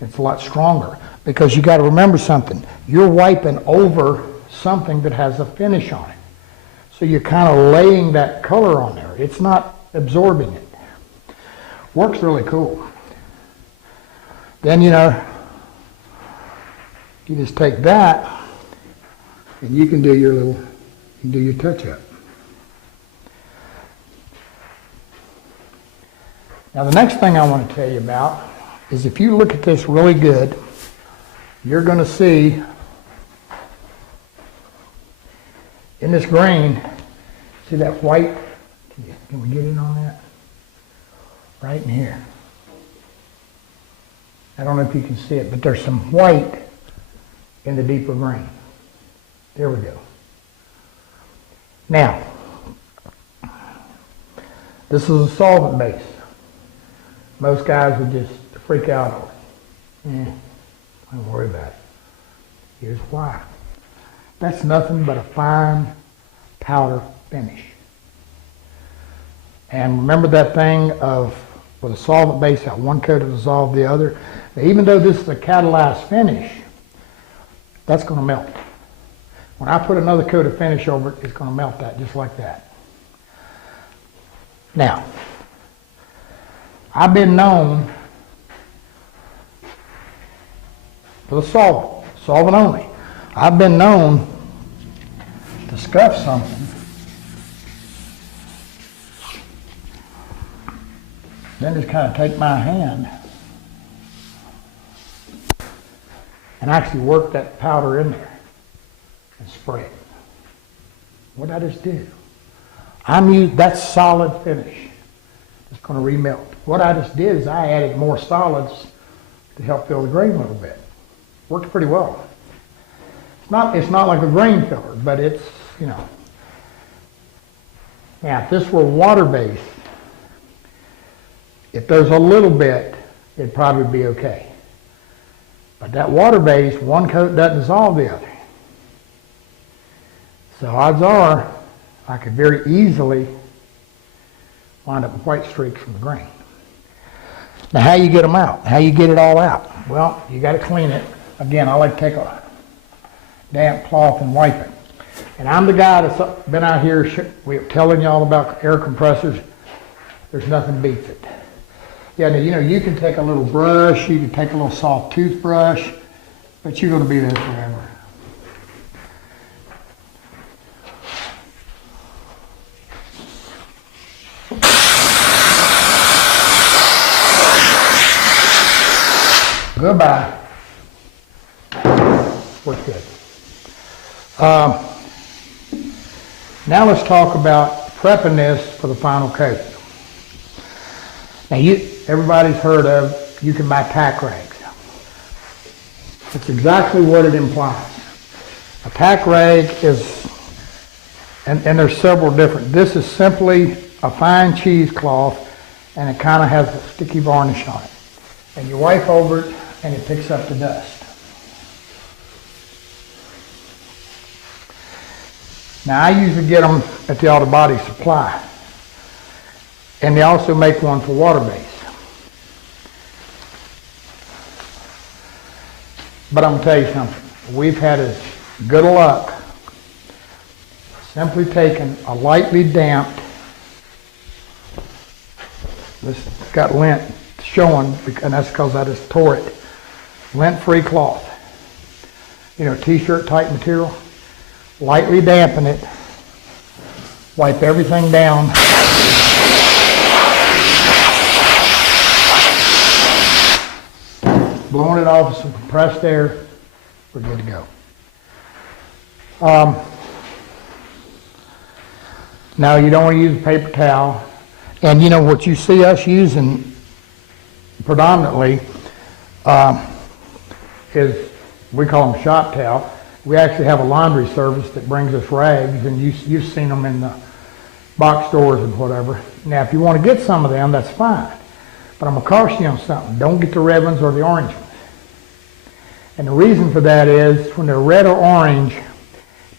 It's a lot stronger because you got to remember something. You're wiping over something that has a finish on it. So you're kind of laying that color on there. It's not absorbing it. Works really cool. Then, you just take that and you can do your touch-up. Now the next thing I want to tell you about is if you look at this really good, you're going to see in this grain, see that white? Can we get in on that? Right in here. I don't know if you can see it, but there's some white in the deeper grain. There we go. Now, this is a solvent base. Most guys would just freak out on it. Don't worry about it. Here's why. That's nothing but a fine powder finish. And remember that thing of with a solvent base, that one coat to dissolve the other. Now, even though this is a catalyzed finish, that's going to melt. When I put another coat of finish over it, it's going to melt that just like that. Now, I've been known for the solvent only. I've been known to scuff something, then just kind of take my hand and actually work that powder in there and spray it. What did I just do? That's solid finish. It's going to remelt. What I just did is I added more solids to help fill the grain a little bit. Works pretty well. It's not like a grain filler, but it's, Now, if this were water-based, if there's a little bit, it'd probably be okay. But that water-based, one coat doesn't dissolve the other. So odds are, I could very easily wind up with white streaks from the grain. Now, how you get them out? How you get it all out? Well, you got to clean it. Again, I like to take a damp cloth and wipe it. And I'm the guy that's been out here telling y'all about air compressors. There's nothing beats it. Yeah, now, you can take a little brush, you can take a little soft toothbrush, but you're going to be there forever. Goodbye. Works good. Now let's talk about prepping this for the final coat. Now everybody's heard of, you can buy tack rags. That's exactly what it implies. A tack rag is, and there's several different, this is simply a fine cheesecloth and it kind of has a sticky varnish on it. And you wipe over it and it picks up the dust. Now I usually get them at the Auto Body Supply. And they also make one for water-based. But I'm going to tell you something. We've had as good a luck simply taking a lightly damped, this got lint showing, and that's because I just tore it, lint-free cloth. T-shirt type material. Lightly dampen it, wipe everything down. Blowing it off with some compressed air, we're good to go. Now you don't want to use a paper towel. And what you see us using predominantly is, we call them shop towel. We actually have a laundry service that brings us rags, and you've seen them in the box stores and whatever. Now, if you want to get some of them, that's fine. But I'm going to caution you on something. Don't get the red ones or the orange ones. And the reason for that is, when they're red or orange,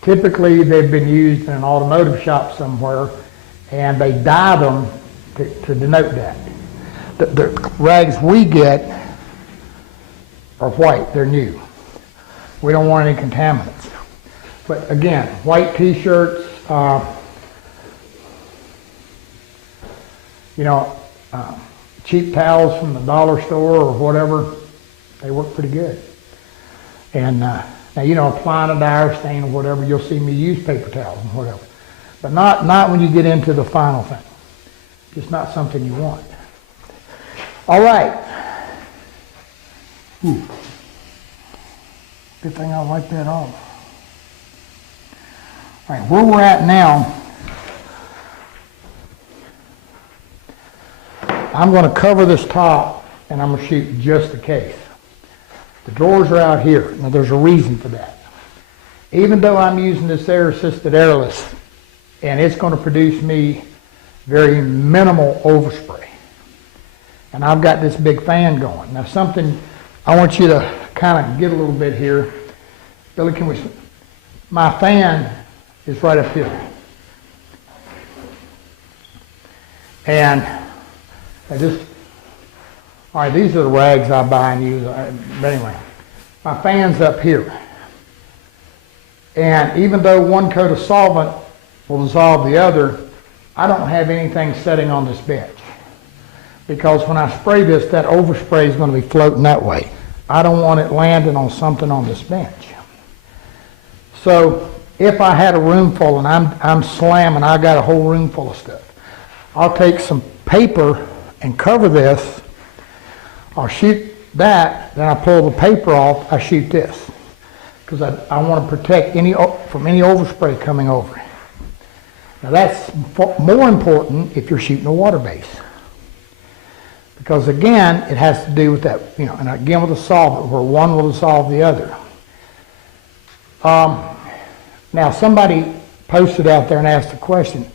typically they've been used in an automotive shop somewhere, and they dye them to denote that. The rags we get are white, they're new. We don't want any contaminants. But again, white t-shirts, cheap towels from the dollar store or whatever, they work pretty good. And now, applying a dye stain or whatever, you'll see me use paper towels and whatever. But not when you get into the final thing. Just not something you want. All right. Ooh. Good thing I wiped that off. All right, where we're at now, I'm going to cover this top and I'm going to shoot just the case. The drawers are out here. Now there's a reason for that. Even though I'm using this air-assisted airless and it's going to produce me very minimal overspray. And I've got this big fan going. Now something I want you to kind of get a little bit here. Billy, my fan is right up here. And all right, these are the rags I buy and use. But anyway, my fan's up here. And even though one coat of solvent will dissolve the other, I don't have anything setting on this bench. Because when I spray this, that overspray is going to be floating that way. I don't want it landing on something on this bench. So if I had a room full and I'm slamming, I got a whole room full of stuff, I'll take some paper and cover this. I'll shoot that, then I pull the paper off, I shoot this. Because I want to protect from any overspray coming over. Now that's more important if you're shooting a water base. Because again, it has to do with that, and again with the solvent, where one will dissolve the other. Now somebody posted out there and asked a question.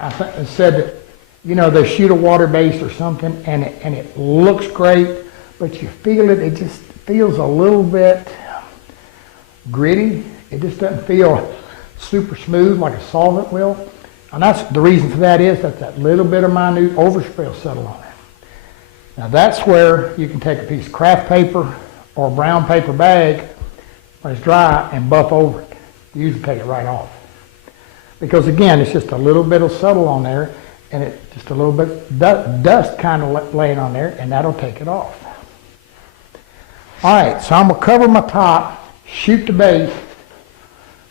I said that, they shoot a water base or something and it looks great, but you feel it just feels a little bit gritty. It just doesn't feel super smooth like a solvent will. And that's the reason for that is that little bit of minute overspray will settle on it. Now that's where you can take a piece of craft paper or a brown paper bag when it's dry and buff over it. You usually take it right off. Because again, it's just a little bit of subtle on there and it just a little bit dust kind of laying on there and that'll take it off. All right, so I'm going to cover my top, shoot the base.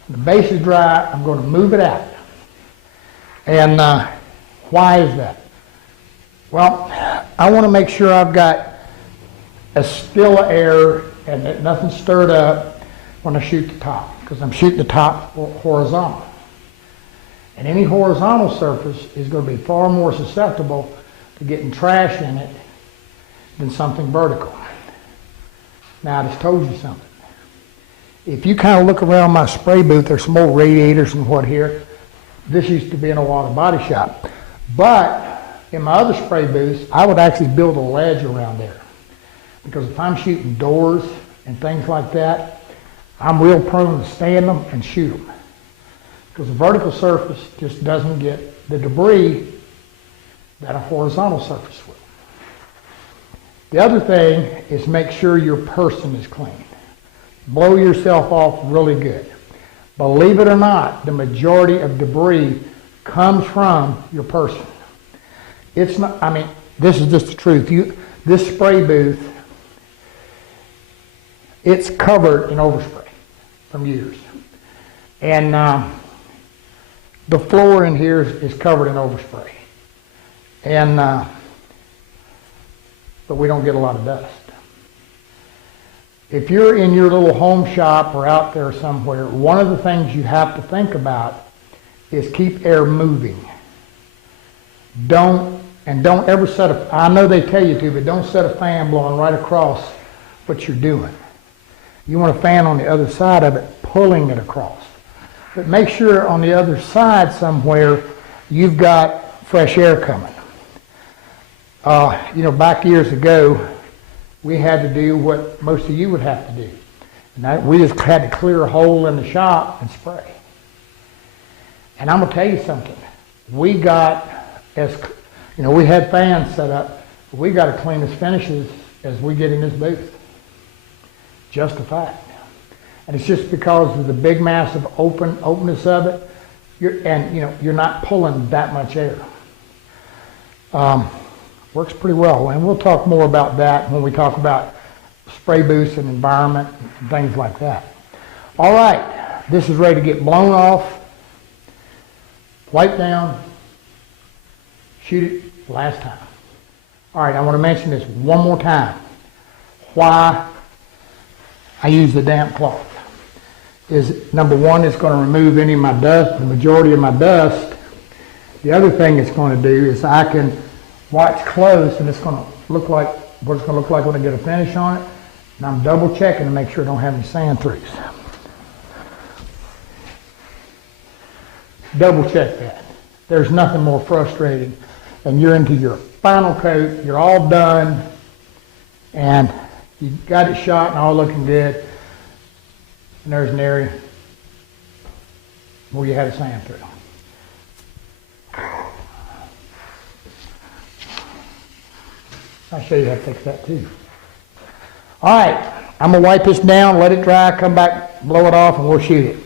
When the base is dry, I'm going to move it out. And why is that? Well, I want to make sure I've got a still of air and that nothing's stirred up when I shoot the top, because I'm shooting the top horizontal. And any horizontal surface is going to be far more susceptible to getting trash in it than something vertical. Now I just told you something. If you kind of look around my spray booth, there's some old radiators and what here. This used to be in a water body shop. But in my other spray booths, I would actually build a ledge around there. Because if I'm shooting doors and things like that, I'm real prone to stand them and shoot them. Because the vertical surface just doesn't get the debris that a horizontal surface will. The other thing is make sure your person is clean. Blow yourself off really good. Believe it or not, the majority of debris comes from your person. It's not, this is just the truth. This spray booth, it's covered in overspray from years. And the floor in here is covered in overspray. And, but we don't get a lot of dust. If you're in your little home shop or out there somewhere, one of the things you have to think about is keep air moving. Don't ever set I know they tell you to, but don't set a fan blowing right across what you're doing. You want a fan on the other side of it, pulling it across. But make sure on the other side somewhere, you've got fresh air coming. Back years ago, we had to do what most of you would have to do. And we just had to clear a hole in the shop and spray. And I'm going to tell you something. We got, we had fans set up. We got to clean as finishes as we get in this booth. just a fact. And it's just because of the big massive openness of it, you're not pulling that much air. Works pretty well, and we'll talk more about that when we talk about spray booths and environment and things like that. All right, this is ready to get blown off. Wipe down, shoot it last time. All right, I want to mention this one more time. Why I use the damp cloth is, number one, it's going to remove any of my dust, the majority of my dust. The other thing it's going to do is I can watch close, and it's going to look like what it's going to look like when I get a finish on it. And I'm double checking to make sure I don't have any sand throughs. Double check that. There's nothing more frustrating than you're into your final coat, you're all done, and you got it shot and all looking good, and there's an area where you had a sand through. I'll show you how to fix that too. All right, I'm gonna wipe this down, let it dry, come back, blow it off, and we'll shoot it.